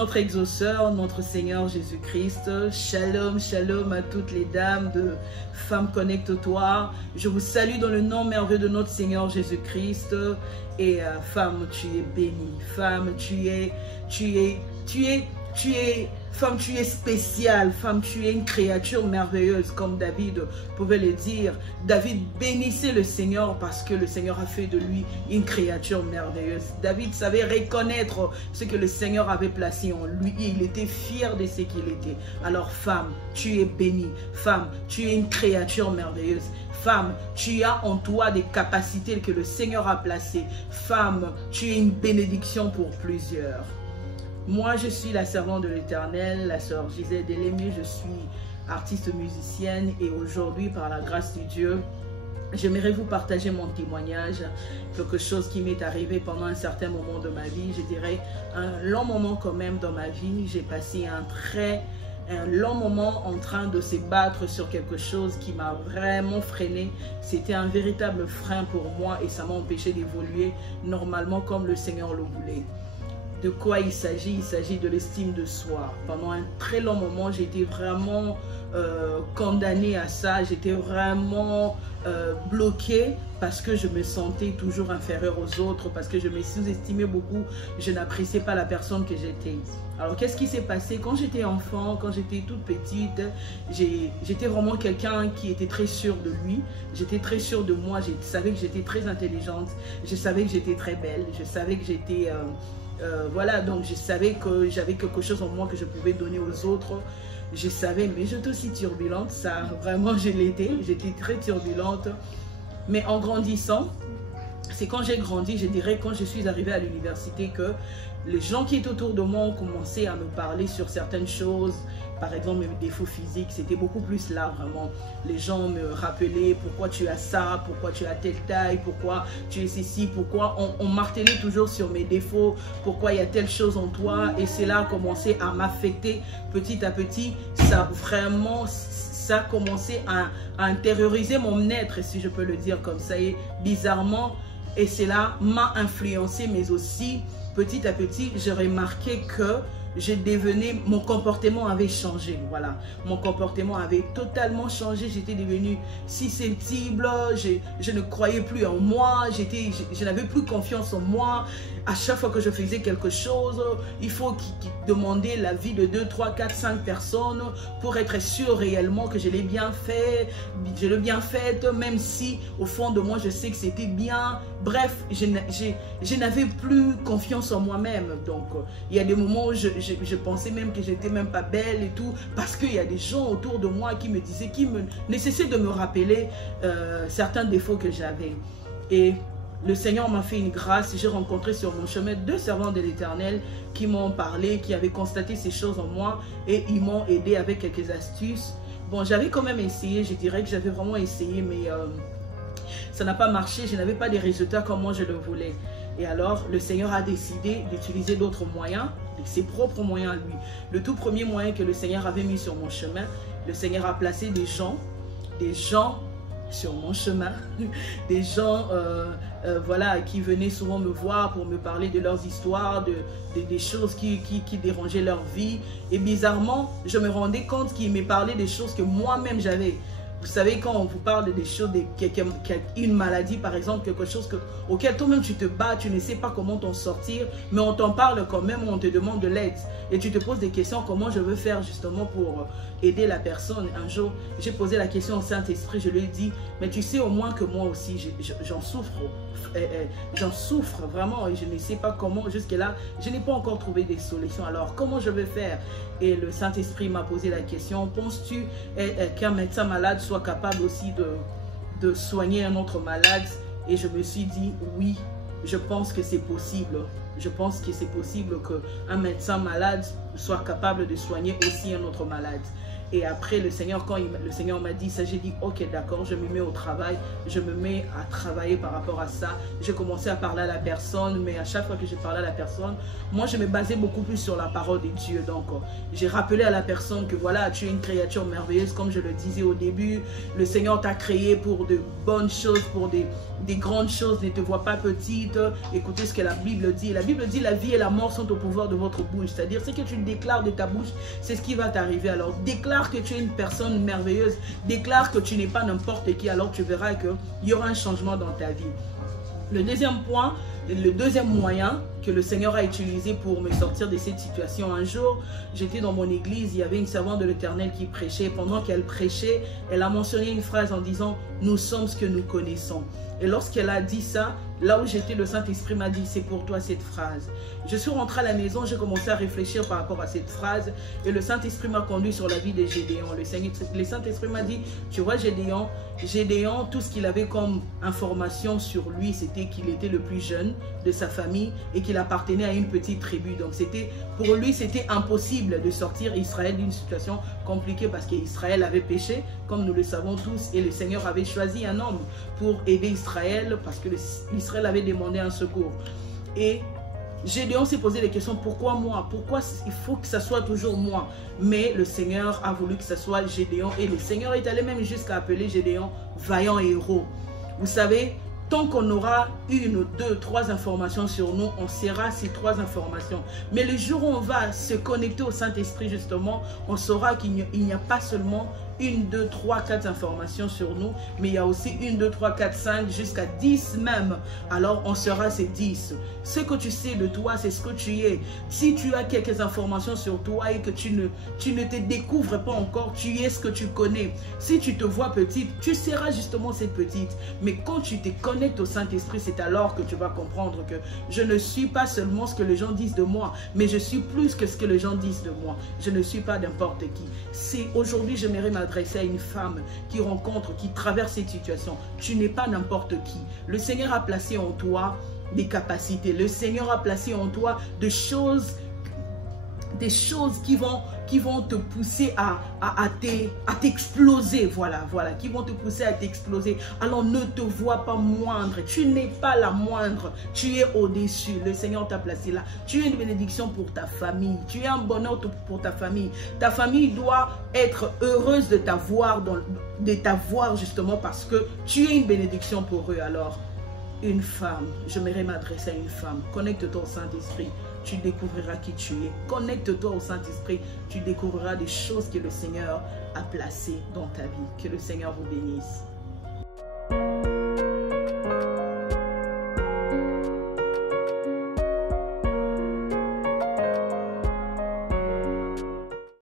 notre exauceur, notre Seigneur Jésus-Christ. Shalom, shalom à toutes les dames de Femmes Connecte-toi. Je vous salue dans le nom merveilleux de notre Seigneur Jésus-Christ. Et femme, tu es bénie. Femme, femme, tu es spéciale. Femme, tu es une créature merveilleuse, comme David pouvait le dire. David bénissait le Seigneur parce que le Seigneur a fait de lui une créature merveilleuse. David savait reconnaître ce que le Seigneur avait placé en lui. Il était fier de ce qu'il était. Alors, femme, tu es bénie. Femme, tu es une créature merveilleuse. Femme, tu as en toi des capacités que le Seigneur a placées. Femme, tu es une bénédiction pour plusieurs. Moi, je suis la servante de l'Éternel, la sœur Gisèle Delémé. Je suis artiste musicienne et aujourd'hui, par la grâce de Dieu, j'aimerais vous partager mon témoignage, quelque chose qui m'est arrivé pendant un certain moment de ma vie. Je dirais un long moment quand même dans ma vie. J'ai passé un long moment en train de se battre sur quelque chose qui m'a vraiment freiné. C'était un véritable frein pour moi et ça m'a empêché d'évoluer normalement comme le Seigneur le voulait. De quoi il s'agit? Il s'agit de l'estime de soi. Pendant un très long moment, j'étais vraiment condamnée à ça. J'étais vraiment bloquée parce que je me sentais toujours inférieure aux autres, parce que je me sous-estimais beaucoup. Je n'appréciais pas la personne que j'étais. Alors, qu'est-ce qui s'est passé? Quand j'étais enfant, quand j'étais toute petite, j'étais vraiment quelqu'un qui était très sûr de lui. J'étais très sûre de moi. Je savais que j'étais très intelligente. Je savais que j'étais très belle. Je savais que j'étais... voilà, donc je savais que j'avais quelque chose en moi que je pouvais donner aux autres. Je savais, mais j'étais aussi turbulente, ça vraiment je l'étais, j'étais très turbulente. Mais en grandissant, c'est quand j'ai grandi, je dirais quand je suis arrivée à l'université que les gens qui étaient autour de moi ont commencé à me parler sur certaines choses. Par exemple, mes défauts physiques, c'était beaucoup plus là, vraiment. Les gens me rappelaient pourquoi tu as ça, pourquoi tu as telle taille, pourquoi tu es ceci, pourquoi on martelait toujours sur mes défauts, pourquoi il y a telle chose en toi. Et cela a commencé à m'affecter petit à petit. Ça a commencé à intérioriser mon être, si je peux le dire comme ça, et bizarrement. Et cela m'a influencé, mais aussi, petit à petit, j'ai remarqué que mon comportement avait changé, voilà. Mon comportement avait totalement changé, j'étais devenue susceptible, je ne croyais plus en moi, je n'avais plus confiance en moi. À chaque fois que je faisais quelque chose, il faut demander l'avis de 2, 3, 4, 5 personnes pour être sûr réellement que je l'ai bien fait, même si au fond de moi je sais que c'était bien. Bref, je n'avais plus confiance en moi-même. Donc, il y a des moments où je pensais même que j'étais même pas belle et tout, parce qu'il y a des gens autour de moi qui me disaient, qui ne cessaient de me rappeler certains défauts que j'avais. Et le Seigneur m'a fait une grâce. J'ai rencontré sur mon chemin 2 servants de l'Éternel qui m'ont parlé, qui avaient constaté ces choses en moi et ils m'ont aidé avec quelques astuces. Bon, j'avais quand même essayé, je dirais que j'avais vraiment essayé, mais ça n'a pas marché. Je n'avais pas des résultats comme moi je le voulais. Et alors, le Seigneur a décidé d'utiliser d'autres moyens, ses propres moyens à lui. Le tout premier moyen que le Seigneur avait mis sur mon chemin, le Seigneur a placé des gens sur mon chemin, des gens voilà, qui venaient souvent me voir pour me parler de leurs histoires, des choses qui dérangeaient leur vie. Et bizarrement, je me rendais compte qu'ils me parlaient des choses que moi-même j'avais. Vous savez, quand on vous parle des choses, une maladie par exemple, quelque chose auquel toi-même tu te bats, tu ne sais pas comment t'en sortir, mais on t'en parle quand même, on te demande de l'aide. Et tu te poses des questions, comment je veux faire justement pour aider la personne. Un jour, j'ai posé la question au Saint-Esprit, je lui ai dit, mais tu sais au moins que moi aussi, j'en souffre. J'en souffre vraiment et je ne sais pas comment, jusque-là, je n'ai pas encore trouvé des solutions. Alors, comment je vais faire? Et le Saint-Esprit m'a posé la question, penses-tu qu'un médecin malade soit capable aussi de soigner un autre malade? Et je me suis dit, oui, je pense que c'est possible. Je pense que c'est possible qu'un médecin malade soit capable de soigner aussi un autre malade. Et après, le Seigneur, quand le Seigneur m'a dit ça, j'ai dit, ok, d'accord, je me mets au travail, je me mets à travailler par rapport à ça. J'ai commencé à parler à la personne, mais à chaque fois que je parlais à la personne, moi, je me basais beaucoup plus sur la parole de Dieu. Donc, j'ai rappelé à la personne que voilà, tu es une créature merveilleuse, comme je le disais au début. Le Seigneur t'a créé pour de bonnes choses, pour des grandes choses. Ne te vois pas petite. Écoutez ce que la Bible dit. La Bible dit, la vie et la mort sont au pouvoir de votre bouche. C'est-à-dire, ce que tu déclares de ta bouche, c'est ce qui va t'arriver. Alors, déclare que tu es une personne merveilleuse, déclare que tu n'es pas n'importe qui, alors tu verras qu'il y aura un changement dans ta vie. Le deuxième point, le deuxième moyen que le Seigneur a utilisé pour me sortir de cette situation, un jour, j'étais dans mon église, il y avait une servante de l'Éternel qui prêchait. Pendant qu'elle prêchait, elle a mentionné une phrase en disant « Nous sommes ce que nous connaissons ». Et lorsqu'elle a dit ça, là où j'étais, le Saint-Esprit m'a dit, c'est pour toi cette phrase. Je suis rentrée à la maison, j'ai commencé à réfléchir par rapport à cette phrase et le Saint-Esprit m'a conduit sur la vie de Gédéon. Le Saint-Esprit m'a dit, tu vois Gédéon, tout ce qu'il avait comme information sur lui, c'était qu'il était le plus jeune de sa famille et qu'il appartenait à une petite tribu. Donc pour lui, c'était impossible de sortir Israël d'une situation compliquée parce qu'Israël avait péché, comme nous le savons tous, et le Seigneur avait choisi un homme pour aider Israël parce que Israël avait demandé un secours. Et Gédéon s'est posé des questions, pourquoi moi? Pourquoi il faut que ça soit toujours moi? Mais le Seigneur a voulu que ça soit Gédéon et le Seigneur est allé même jusqu'à appeler Gédéon vaillant héros. Vous savez, tant qu'on aura une, deux, trois informations sur nous, on saura ces trois informations. Mais le jour où on va se connecter au Saint-Esprit justement, on saura qu'il n'y a pas seulement 1, 2, 3, 4 informations sur nous, mais il y a aussi 1, 2, 3, 4, 5, jusqu'à 10 même. Alors, on sera ces 10. Ce que tu sais de toi, c'est ce que tu es. Si tu as quelques informations sur toi et que tu ne te découvres pas encore, tu es ce que tu connais. Si tu te vois petite, tu seras justement cette petite. Mais quand tu te connectes au Saint-Esprit, c'est alors que tu vas comprendre que je ne suis pas seulement ce que les gens disent de moi, mais je suis plus que ce que les gens disent de moi. Je ne suis pas n'importe qui. Si aujourd'hui, j'aimerais m'adresser à une femme qui rencontre, qui traverse cette situation, tu n'es pas n'importe qui. Le Seigneur a placé en toi des capacités. Le Seigneur a placé en toi des choses qui vont te pousser à t'exploser, voilà, qui vont te pousser à t'exploser. Alors ne te vois pas moindre, tu n'es pas la moindre, tu es au-dessus. Le Seigneur t'a placé là. Tu es une bénédiction pour ta famille, tu es un bonheur pour ta famille. Ta famille doit être heureuse de t'avoir justement parce que tu es une bénédiction pour eux. Alors, une femme, j'aimerais m'adresser à une femme, connecte-toi au Saint-Esprit. Tu découvriras qui tu es. Connecte-toi au Saint-Esprit. Tu découvriras des choses que le Seigneur a placées dans ta vie. Que le Seigneur vous bénisse.